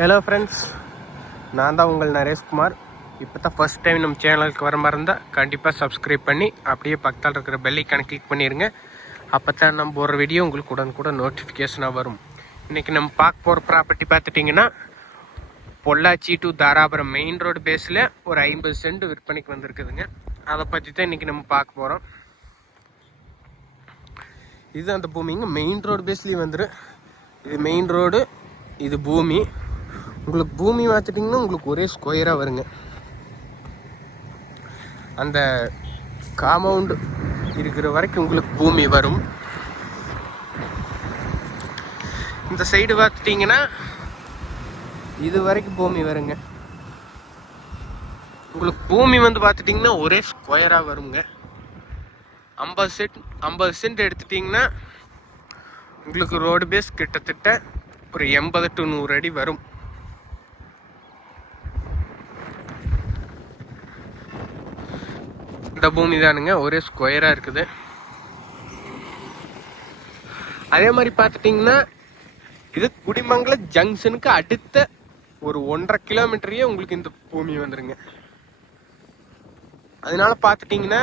Hello friends, நான் தான் உங்கள் நரேஷ்குமார். இப்போ தான் ஃபஸ்ட் டைம் நம்ம சேனலுக்கு வர மாதிரி இருந்தால் கண்டிப்பாக சப்ஸ்கிரைப் பண்ணி அப்படியே பக்கத்தில் இருக்கிற பெல் ஐக்கானை கிளிக் பண்ணிடுங்க. அப்போ தான் நம்ம போடுற வீடியோ உங்களுக்கு உடனுக்குடன் நோட்டிஃபிகேஷனாக வரும். இன்றைக்கி நம்ம பார்க்க போகிற ப்ராப்பர்ட்டி பார்த்துட்டிங்கன்னா Pollachi to Dharapuram main road பேஸில் ஒரு 50 சென்ட் விற்பனைக்கு வந்திருக்குதுங்க. அதை பற்றி தான் இன்றைக்கி நம்ம பார்க்க போகிறோம். இது அந்த பூமிங்க மெயின் ரோடு பேஸ்லேயும் வந்துடும். இது மெயின் ரோடு, இது பூமி. உங்களுக்கு பூமி பார்த்துட்டிங்கன்னா உங்களுக்கு ஒரே ஸ்கொயராக வருங்க. அந்த காம்பவுண்டு இருக்கிற வரைக்கும் உங்களுக்கு பூமி வரும். இந்த சைடு பார்த்துட்டிங்கன்னா இது வரைக்கும் பூமி வருங்க. உங்களுக்கு பூமி வந்து பார்த்துட்டிங்கன்னா ஒரே ஸ்கொயராக வருங்க. 50 சென்ட் எடுத்துட்டிங்கன்னா உங்களுக்கு ரோடு பேஸ் கிட்டத்தட்ட ஒரு 80 to 100 அடி வரும். இந்த பூமி தானுங்க, ஒரே ஸ்கொயராக இருக்குது. அதே மாதிரி பார்த்துட்டிங்கன்னா இது குடிமங்கலம் ஜங்ஷனுக்கு அடுத்த ஒரு 1.5 கிலோமீட்டரையே உங்களுக்கு இந்த பூமி வந்துருங்க. அதனால பார்த்துட்டிங்கன்னா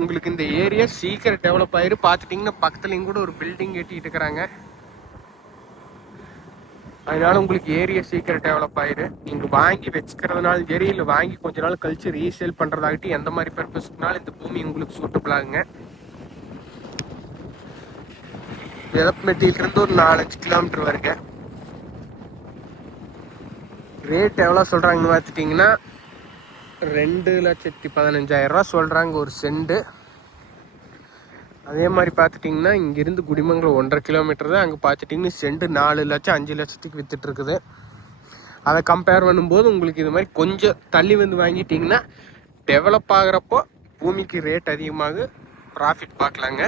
உங்களுக்கு இந்த ஏரியா சீக்கிரம் டெவலப் ஆயிரு. பார்த்துட்டிங்கன்னா பக்கத்துலேயும் கூட ஒரு பில்டிங் கட்டிட்டு இருக்கிறாங்க. அதனால உங்களுக்கு ஏரியா சீக்கிரம் டெவலப் ஆயிரு. நீங்கள் வாங்கி வச்சுக்கிறதுனாலும் சரி, இல்லை வாங்கி கொஞ்ச நாள் கழிச்சு ரீசேல் பண்ணுறதாகட்டும், எந்த மாதிரி பர்பஸ்க்குனாலும் இந்த பூமி உங்களுக்கு சூட்டபிள் ஆகுங்க. வெதப்பட்டியிலிருந்து ஒரு 4-5 கிலோமீட்டர் வருங்க. ரேட் எவ்வளோ சொல்கிறாங்கன்னு பார்த்துட்டிங்கன்னா 2,15,000 சொல்கிறாங்க ஒரு சென்ட். அதே மாதிரி பார்த்துட்டிங்கன்னா இங்கேருந்து குடிமங்கலம் 1.5 கிலோமீட்டர் தான். அங்கே பார்த்துட்டிங்கன்னா சென்ட் 4 லட்சம் 5 லட்சத்துக்கு விற்றுட்ருக்குது. அதை கம்பேர் பண்ணும்போது உங்களுக்கு இது மாதிரி கொஞ்சம் தள்ளி வந்து வாங்கிட்டிங்கன்னா டெவலப் ஆகிறப்போ பூமிக்கு ரேட் அதிகமாக ப்ராஃபிட் பார்க்கலாங்க.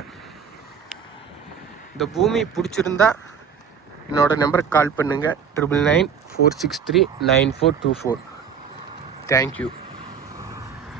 இந்த பூமி பிடிச்சிருந்தா என்னோடய நம்பருக்கு கால் பண்ணுங்கள். 9994639424. தேங்க்யூ.